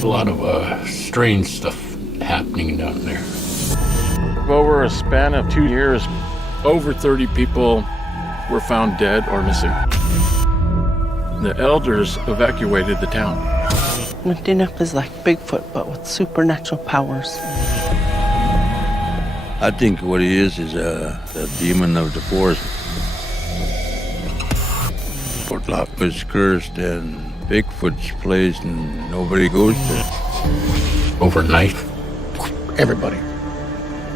There's a lot of strange stuff happening down there. Over a span of 2 years, over 30 people were found dead or missing. The elders evacuated the town. Dinap is like Bigfoot, but with supernatural powers. I think what he is a demon of the forest. Portlock was cursed and Bigfoot's place and nobody goes there. Overnight, everybody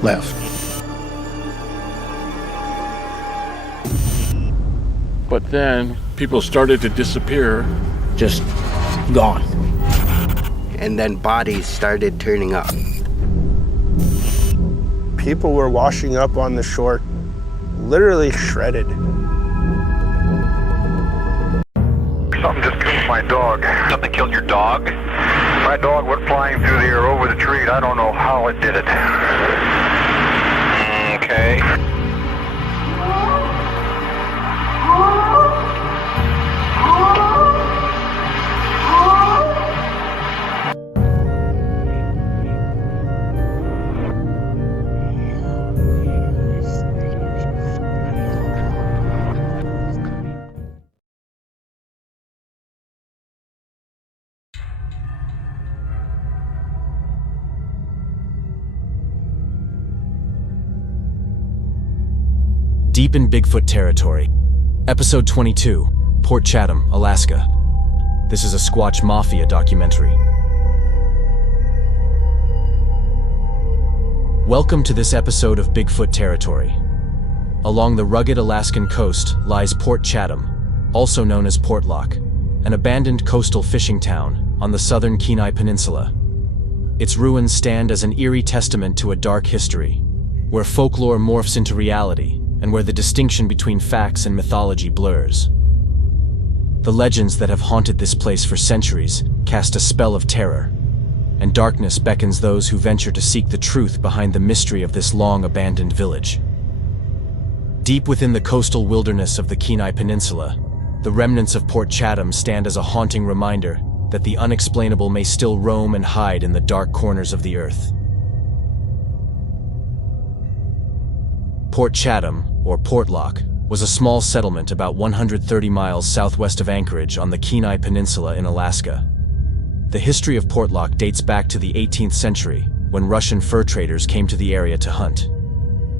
left. But then people started to disappear. Just gone. And then bodies started turning up. People were washing up on the shore, literally shredded. Something just killed my dog. Something killed your dog? My dog went flying through the air over the tree. I don't know how it did it. Okay. Deep in Bigfoot territory. Episode 22, Port Chatham, Alaska. This is a Squatch Mafia documentary. Welcome to this episode of Bigfoot territory. Along the rugged Alaskan coast lies Port Chatham, also known as Portlock, an abandoned coastal fishing town on the southern Kenai Peninsula. Its ruins stand as an eerie testament to a dark history, where folklore morphs into reality, and where the distinction between facts and mythology blurs. The legends that have haunted this place for centuries cast a spell of terror, and darkness beckons those who venture to seek the truth behind the mystery of this long-abandoned village. Deep within the coastal wilderness of the Kenai Peninsula, the remnants of Port Chatham stand as a haunting reminder that the unexplainable may still roam and hide in the dark corners of the earth. Port Chatham, or Portlock, was a small settlement about 130 miles southwest of Anchorage on the Kenai Peninsula in Alaska. The history of Portlock dates back to the 18th century, when Russian fur traders came to the area to hunt.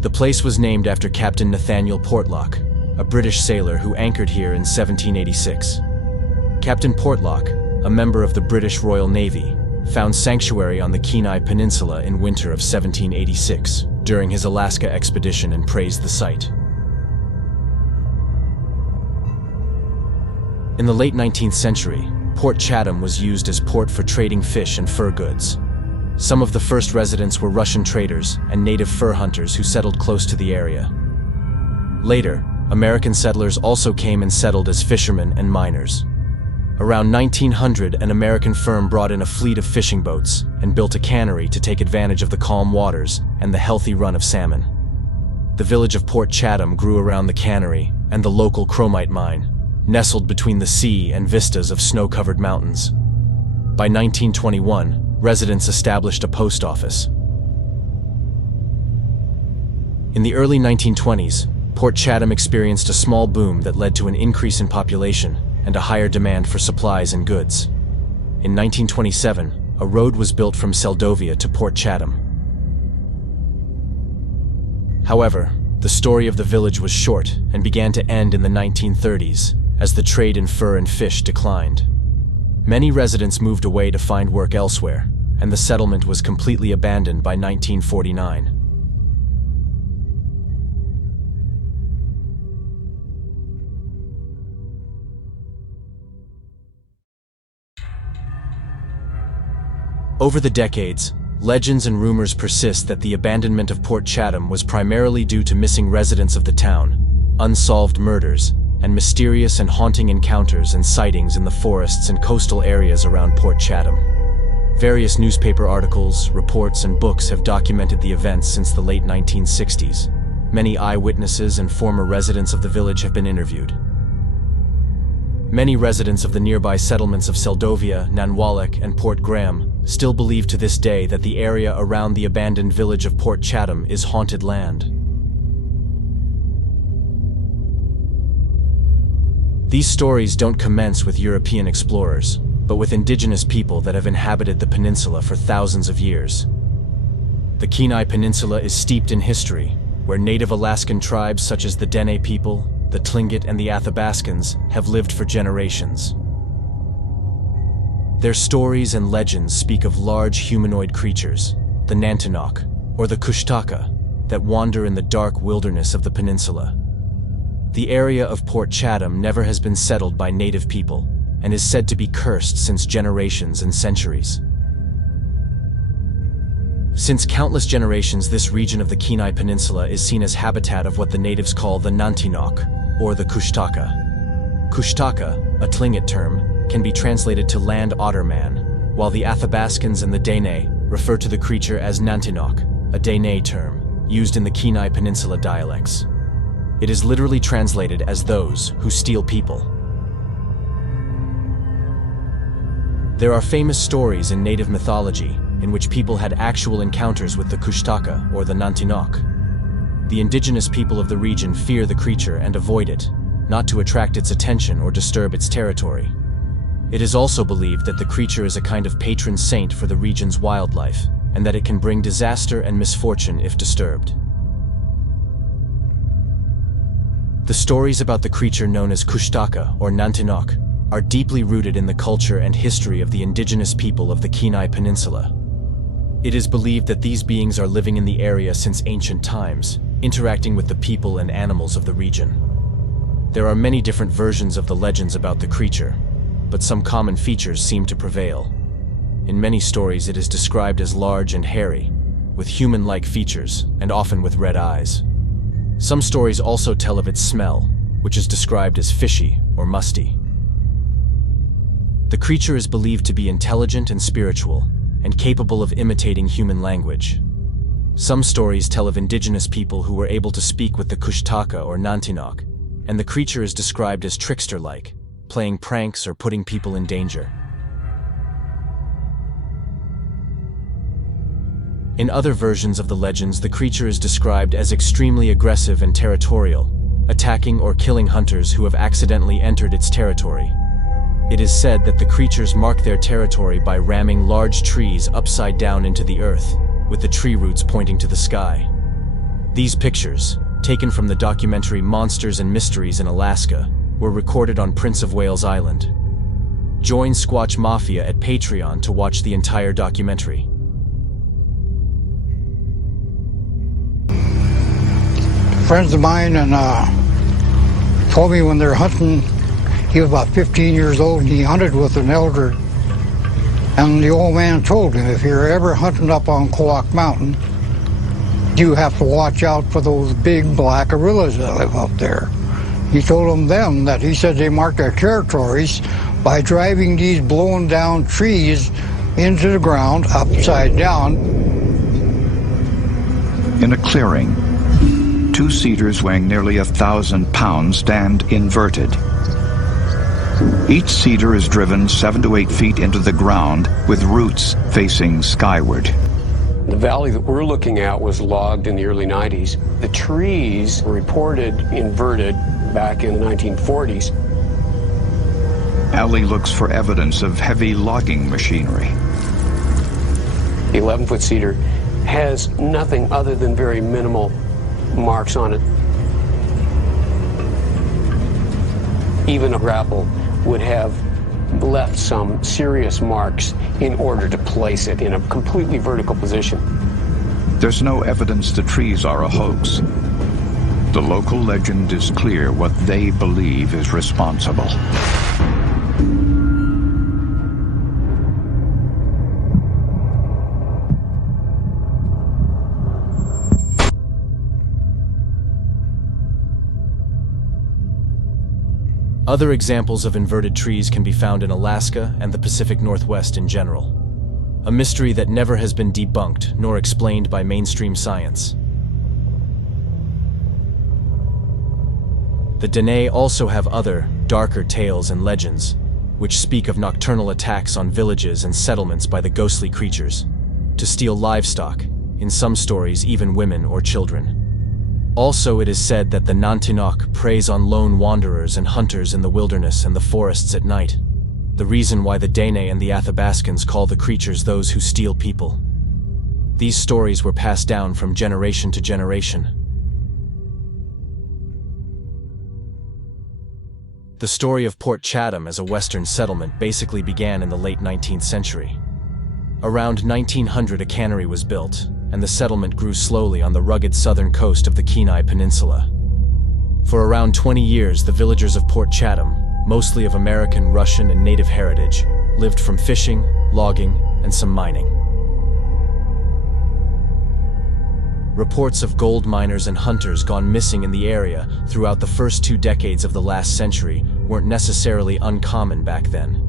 The place was named after Captain Nathaniel Portlock, a British sailor who anchored here in 1786. Captain Portlock, a member of the British Royal Navy, found sanctuary on the Kenai Peninsula in winter of 1786 during his Alaska expedition and praised the site. In the late 19th century, Port Chatham was used as port for trading fish and fur goods. Some of the first residents were Russian traders and native fur hunters who settled close to the area. Later, American settlers also came and settled as fishermen and miners. Around 1900, an American firm brought in a fleet of fishing boats and built a cannery to take advantage of the calm waters and the healthy run of salmon. The village of Port Chatham grew around the cannery and the local chromite mine, nestled between the sea and vistas of snow-covered mountains. By 1921, residents established a post office. In the early 1920s, Port Chatham experienced a small boom that led to an increase in population and a higher demand for supplies and goods. In 1927, a road was built from Seldovia to Port Chatham. However, the story of the village was short and began to end in the 1930s as the trade in fur and fish declined. Many residents moved away to find work elsewhere, and the settlement was completely abandoned by 1949. Over the decades, legends and rumors persist that the abandonment of Port Chatham was primarily due to missing residents of the town, unsolved murders, and mysterious and haunting encounters and sightings in the forests and coastal areas around Port Chatham. Various newspaper articles, reports, and books have documented the events since the late 1960s. Many eyewitnesses and former residents of the village have been interviewed. Many residents of the nearby settlements of Seldovia, Nanwalek, and Port Graham still believe to this day that the area around the abandoned village of Port Chatham is haunted land. These stories don't commence with European explorers, but with indigenous people that have inhabited the peninsula for thousands of years. The Kenai Peninsula is steeped in history, where native Alaskan tribes such as the Dene people, the Tlingit, and the Athabascans have lived for generations. Their stories and legends speak of large humanoid creatures, the Nantinaq, or the Kushtaka, that wander in the dark wilderness of the peninsula. The area of Port Chatham never has been settled by native people, and is said to be cursed since generations and centuries. Since countless generations, this region of the Kenai Peninsula is seen as habitat of what the natives call the Nantinaq, or the Kushtaka. Kushtaka, a Tlingit term, can be translated to land otter man, while the Athabascans and the Dene refer to the creature as Nantinaq, a Dene term, used in the Kenai Peninsula dialects. It is literally translated as those who steal people. There are famous stories in native mythology in which people had actual encounters with the Kushtaka, or the Nantinaq. The indigenous people of the region fear the creature and avoid it, not to attract its attention or disturb its territory. It is also believed that the creature is a kind of patron saint for the region's wildlife, and that it can bring disaster and misfortune if disturbed. The stories about the creature known as Kushtaka, or Nantinaq, are deeply rooted in the culture and history of the indigenous people of the Kenai Peninsula. It is believed that these beings are living in the area since ancient times, interacting with the people and animals of the region. There are many different versions of the legends about the creature, but some common features seem to prevail. In many stories, it is described as large and hairy, with human-like features, and often with red eyes. Some stories also tell of its smell, which is described as fishy or musty. The creature is believed to be intelligent and spiritual, and capable of imitating human language. Some stories tell of indigenous people who were able to speak with the Kushtaka or Nantinaq, and the creature is described as trickster-like, playing pranks or putting people in danger. In other versions of the legends, the creature is described as extremely aggressive and territorial, attacking or killing hunters who have accidentally entered its territory. It is said that the creatures mark their territory by ramming large trees upside down into the earth, with the tree roots pointing to the sky. These pictures, taken from the documentary Monsters and Mysteries in Alaska, were recorded on Prince of Wales Island. Join Squatch Mafia at Patreon to watch the entire documentary. Friends of mine and told me when they're hunting, he was about 15 years old and he hunted with an elder. And the old man told him, if you're ever hunting up on Coak Mountain, you have to watch out for those big black gorillas that live up there. He told them that he said they mark their territories by driving these blown down trees into the ground upside down. In a clearing, two cedars weighing nearly 1,000 pounds stand inverted. Each cedar is driven 7 to 8 feet into the ground with roots facing skyward. The valley that we're looking at was logged in the early 90s. The trees were reported inverted back in the 1940s. Allie looks for evidence of heavy logging machinery. The 11-foot cedar has nothing other than very minimal marks on it. Even a grapple would have left some serious marks in order to place it in a completely vertical position. There's no evidence the trees are a hoax. The local legend is clear what they believe is responsible. Other examples of inverted trees can be found in Alaska and the Pacific Northwest in general, a mystery that never has been debunked nor explained by mainstream science. The Dene also have other, darker tales and legends, which speak of nocturnal attacks on villages and settlements by the ghostly creatures, to steal livestock, in some stories even women or children. Also, it is said that the Nantinaq preys on lone wanderers and hunters in the wilderness and the forests at night, the reason why the Dene and the Athabascans call the creatures those who steal people. These stories were passed down from generation to generation. The story of Port Chatham as a Western settlement basically began in the late 19th century. Around 1900, a cannery was built, and the settlement grew slowly on the rugged southern coast of the Kenai Peninsula. For around 20 years, the villagers of Port Chatham, mostly of American, Russian, and Native heritage, lived from fishing, logging, and some mining. Reports of gold miners and hunters gone missing in the area throughout the first 2 decades of the last century weren't necessarily uncommon back then.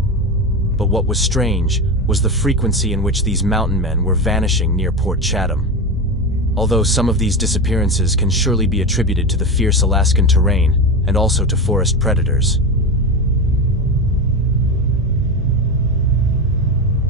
But what was strange was the frequency in which these mountain men were vanishing near Port Chatham. Although some of these disappearances can surely be attributed to the fierce Alaskan terrain and also to forest predators.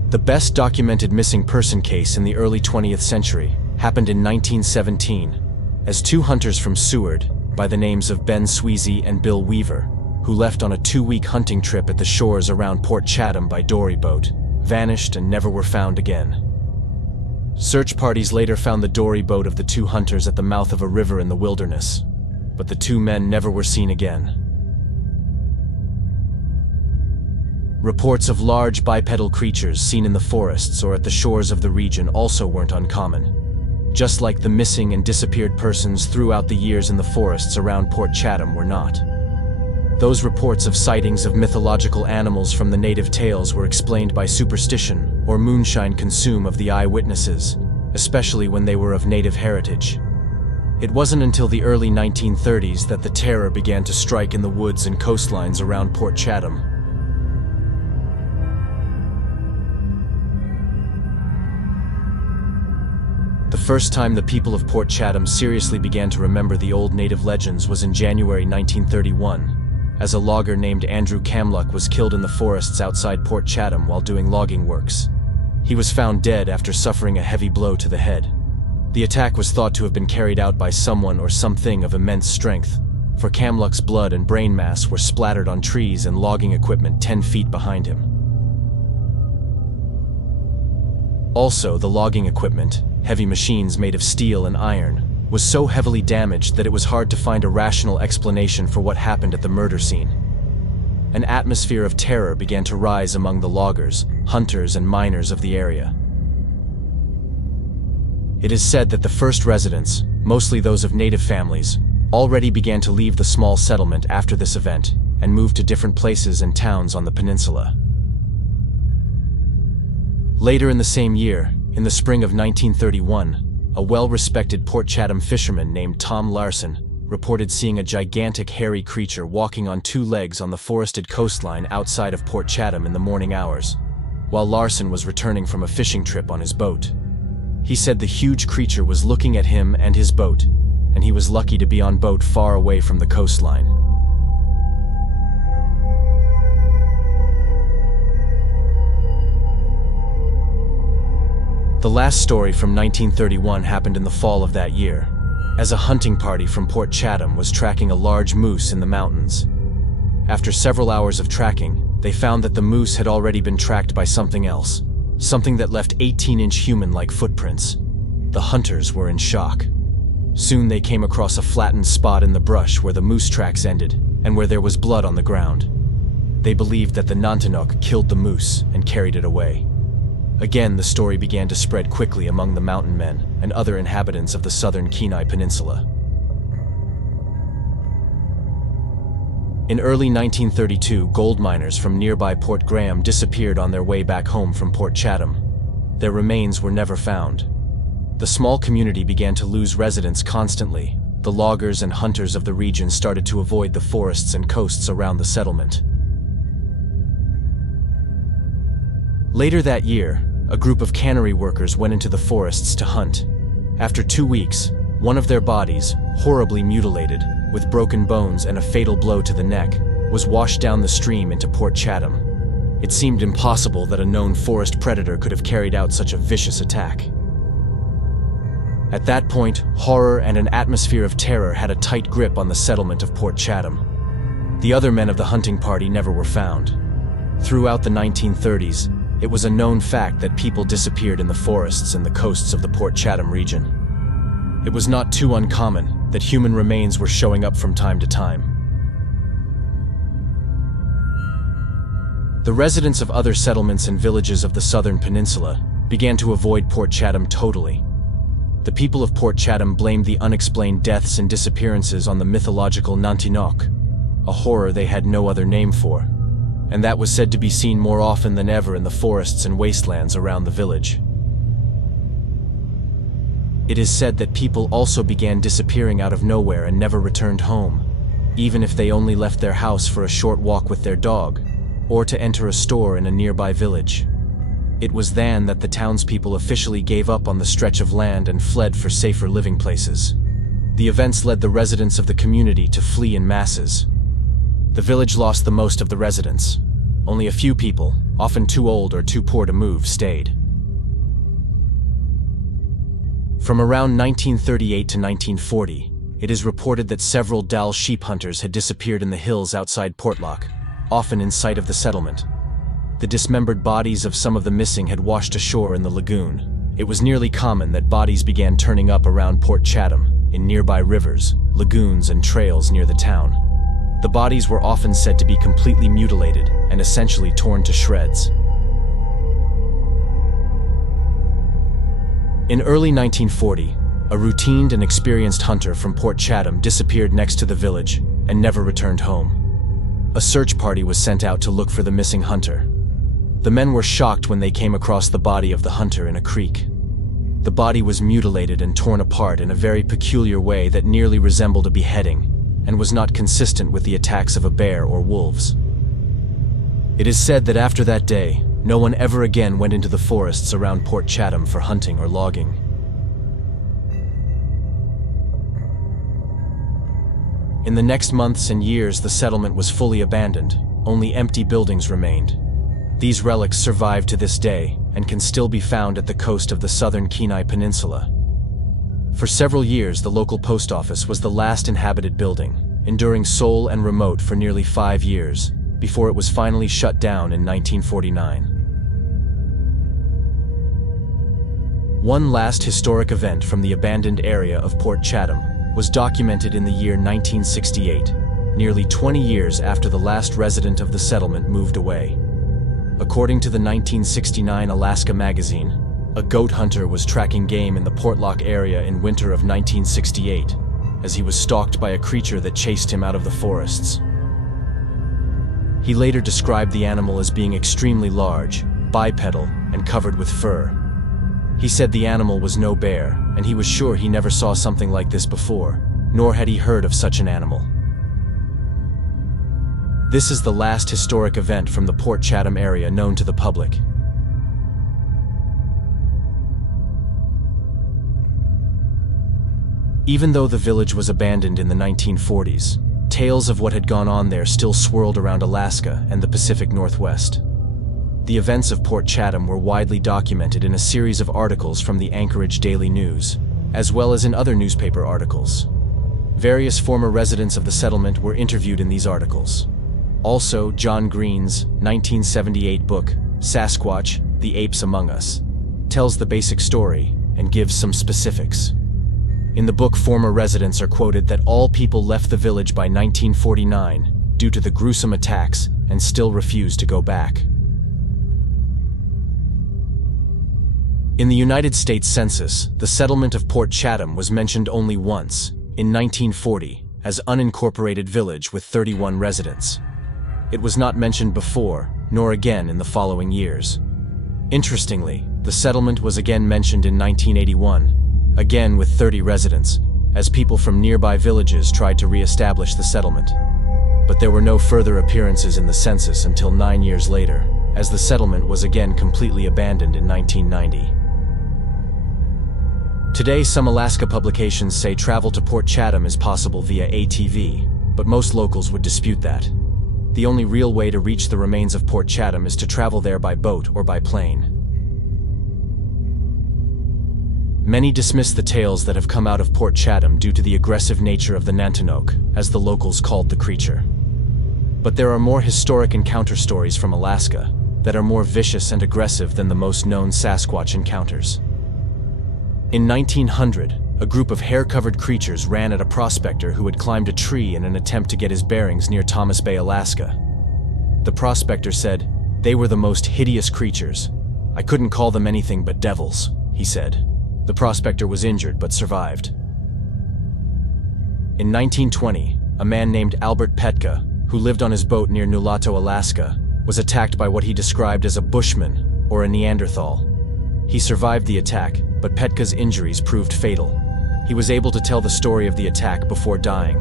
The best documented missing person case in the early 20th century happened in 1917, as 2 hunters from Seward, by the names of Ben Sweezy and Bill Weaver, who left on a 2-week hunting trip at the shores around Port Chatham by dory boat, vanished and never were found again. Search parties later found the dory boat of the 2 hunters at the mouth of a river in the wilderness, but the 2 men never were seen again. Reports of large bipedal creatures seen in the forests or at the shores of the region also weren't uncommon, just like the missing and disappeared persons throughout the years in the forests around Port Chatham were not. Those reports of sightings of mythological animals from the native tales were explained by superstition or moonshine consume of the eyewitnesses, especially when they were of native heritage. It wasn't until the early 1930s that the terror began to strike in the woods and coastlines around Port Chatham. The first time the people of Port Chatham seriously began to remember the old native legends was in January 1931, as a logger named Andrew Camluck was killed in the forests outside Port Chatham while doing logging works. He was found dead after suffering a heavy blow to the head. The attack was thought to have been carried out by someone or something of immense strength, for Camluck's blood and brain mass were splattered on trees and logging equipment 10 feet behind him. Also, the logging equipment, heavy machines made of steel and iron, was so heavily damaged that it was hard to find a rational explanation for what happened at the murder scene. An atmosphere of terror began to rise among the loggers, hunters, and miners of the area. It is said that the first residents, mostly those of native families, already began to leave the small settlement after this event and moved to different places and towns on the peninsula. Later in the same year, in the spring of 1931, a well-respected Port Chatham fisherman named Tom Larson reported seeing a gigantic hairy creature walking on 2 legs on the forested coastline outside of Port Chatham in the morning hours, while Larson was returning from a fishing trip on his boat. He said the huge creature was looking at him and his boat, and he was lucky to be on boat far away from the coastline. The last story from 1931 happened in the fall of that year, as a hunting party from Port Chatham was tracking a large moose in the mountains. After several hours of tracking, they found that the moose had already been tracked by something else, something that left 18-inch human-like footprints. The hunters were in shock. Soon they came across a flattened spot in the brush where the moose tracks ended and where there was blood on the ground. They believed that the Nantinaq killed the moose and carried it away. Again, the story began to spread quickly among the mountain men and other inhabitants of the southern Kenai Peninsula. In early 1932, gold miners from nearby Port Graham disappeared on their way back home from Port Chatham. Their remains were never found. The small community began to lose residents constantly. The loggers and hunters of the region started to avoid the forests and coasts around the settlement. Later that year, a group of cannery workers went into the forests to hunt. After 2 weeks, one of their bodies, horribly mutilated, with broken bones and a fatal blow to the neck, was washed down the stream into Port Chatham. It seemed impossible that a known forest predator could have carried out such a vicious attack. At that point, horror and an atmosphere of terror had a tight grip on the settlement of Port Chatham. The other men of the hunting party never were found. Throughout the 1930s, it was a known fact that people disappeared in the forests and the coasts of the Port Chatham region. It was not too uncommon that human remains were showing up from time to time. The residents of other settlements and villages of the southern peninsula began to avoid Port Chatham totally. The people of Port Chatham blamed the unexplained deaths and disappearances on the mythological Nantinaq, a horror they had no other name for, and that was said to be seen more often than ever in the forests and wastelands around the village. It is said that people also began disappearing out of nowhere and never returned home, even if they only left their house for a short walk with their dog, or to enter a store in a nearby village. It was then that the townspeople officially gave up on the stretch of land and fled for safer living places. The events led the residents of the community to flee in masses. The village lost the most of the residents. Only a few people, often too old or too poor to move, stayed. From around 1938 to 1940, it is reported that several Dal sheep hunters had disappeared in the hills outside Portlock, often in sight of the settlement. The dismembered bodies of some of the missing had washed ashore in the lagoon. It was nearly common that bodies began turning up around Port Chatham, in nearby rivers, lagoons, and trails near the town. The bodies were often said to be completely mutilated and essentially torn to shreds. In early 1940, a routine and experienced hunter from Port Chatham disappeared next to the village and never returned home. A search party was sent out to look for the missing hunter. The men were shocked when they came across the body of the hunter in a creek. The body was mutilated and torn apart in a very peculiar way that nearly resembled a beheading and was not consistent with the attacks of a bear or wolves. It is said that after that day, no one ever again went into the forests around Port Chatham for hunting or logging. In the next months and years, the settlement was fully abandoned. Only empty buildings remained. These relics survive to this day and can still be found at the coast of the southern Kenai Peninsula. For several years, the local post office was the last inhabited building, enduring sole and remote for nearly 5 years, before it was finally shut down in 1949. One last historic event from the abandoned area of Port Chatham was documented in the year 1968, nearly 20 years after the last resident of the settlement moved away. According to the 1969 Alaska magazine, a goat hunter was tracking game in the Portlock area in winter of 1968, as he was stalked by a creature that chased him out of the forests. He later described the animal as being extremely large, bipedal, and covered with fur. He said the animal was no bear, and he was sure he never saw something like this before, nor had he heard of such an animal. This is the last historic event from the Port Chatham area known to the public. Even though the village was abandoned in the 1940s, tales of what had gone on there still swirled around Alaska and the Pacific Northwest. The events of Port Chatham were widely documented in a series of articles from the Anchorage Daily News, as well as in other newspaper articles. Various former residents of the settlement were interviewed in these articles. Also, John Green's 1978 book, Sasquatch, The Apes Among Us, tells the basic story and gives some specifics. In the book, former residents are quoted that all people left the village by 1949 due to the gruesome attacks and still refuse to go back. In the United States Census, the settlement of Port Chatham was mentioned only once, in 1940, as unincorporated village with 31 residents. It was not mentioned before, nor again in the following years. Interestingly, the settlement was again mentioned in 1981, again with 30 residents, as people from nearby villages tried to re-establish the settlement. But there were no further appearances in the census until 9 years later, as the settlement was again completely abandoned in 1990. Today, some Alaska publications say travel to Port Chatham is possible via ATV, but most locals would dispute that. the only real way to reach the remains of Port Chatham is to travel there by boat or by plane. Many dismiss the tales that have come out of Port Chatham due to the aggressive nature of the Nantinnok, as the locals called the creature. But there are more historic encounter stories from Alaska that are more vicious and aggressive than the most known Sasquatch encounters. In 1900, a group of hair-covered creatures ran at a prospector who had climbed a tree in an attempt to get his bearings near Thomas Bay, Alaska. The prospector said, "They were the most hideous creatures. I couldn't call them anything but devils," he said. The prospector was injured but survived. In 1920, a man named Albert Petka, who lived on his boat near Nulato, Alaska, was attacked by what he described as a bushman or a Neanderthal. He survived the attack, but Petka's injuries proved fatal. He was able to tell the story of the attack before dying.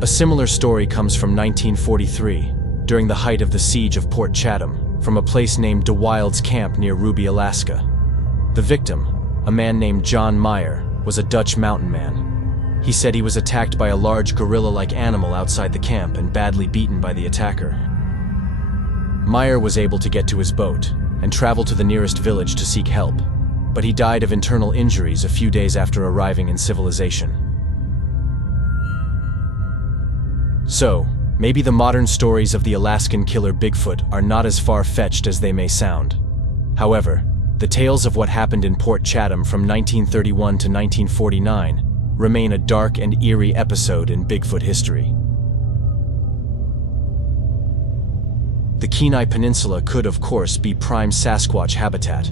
A similar story comes from 1943, during the height of the siege of Port Chatham, from a place named De Wild's Camp near Ruby, Alaska. The victim, a man named John Meyer, was a Dutch mountain man. He said he was attacked by a large gorilla-like animal outside the camp and badly beaten by the attacker. Meyer was able to get to his boat and travel to the nearest village to seek help, but he died of internal injuries a few days after arriving in civilization. So, maybe the modern stories of the Alaskan killer Bigfoot are not as far-fetched as they may sound. However, the tales of what happened in Port Chatham from 1931 to 1949 remain a dark and eerie episode in Bigfoot history. The Kenai Peninsula could, of course, be prime Sasquatch habitat,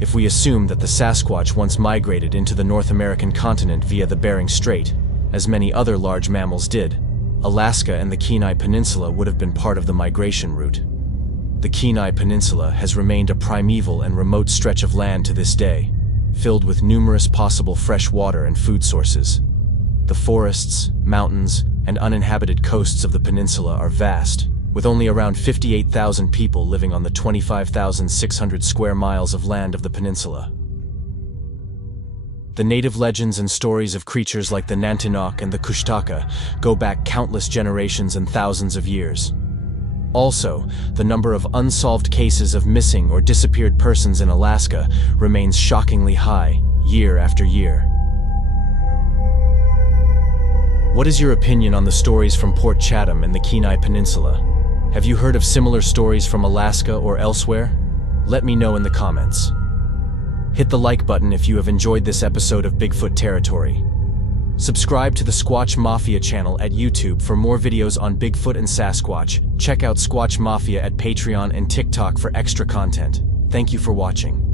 if we assume that the Sasquatch once migrated into the North American continent via the Bering Strait, as many other large mammals did. Alaska and the Kenai Peninsula would have been part of the migration route. The Kenai Peninsula has remained a primeval and remote stretch of land to this day, filled with numerous possible fresh water and food sources. The forests, mountains, and uninhabited coasts of the peninsula are vast, with only around 58,000 people living on the 25,600 square miles of land of the peninsula. The native legends and stories of creatures like the Nantinnok and the Kushtaka go back countless generations and thousands of years. Also, the number of unsolved cases of missing or disappeared persons in Alaska remains shockingly high, year after year. What is your opinion on the stories from Port Chatham and the Kenai Peninsula? Have you heard of similar stories from Alaska or elsewhere? Let me know in the comments. Hit the like button if you have enjoyed this episode of Bigfoot Territory. Subscribe to the Squatch Mafia channel at YouTube for more videos on Bigfoot and Sasquatch. Check out Squatch Mafia at Patreon and TikTok for extra content. Thank you for watching.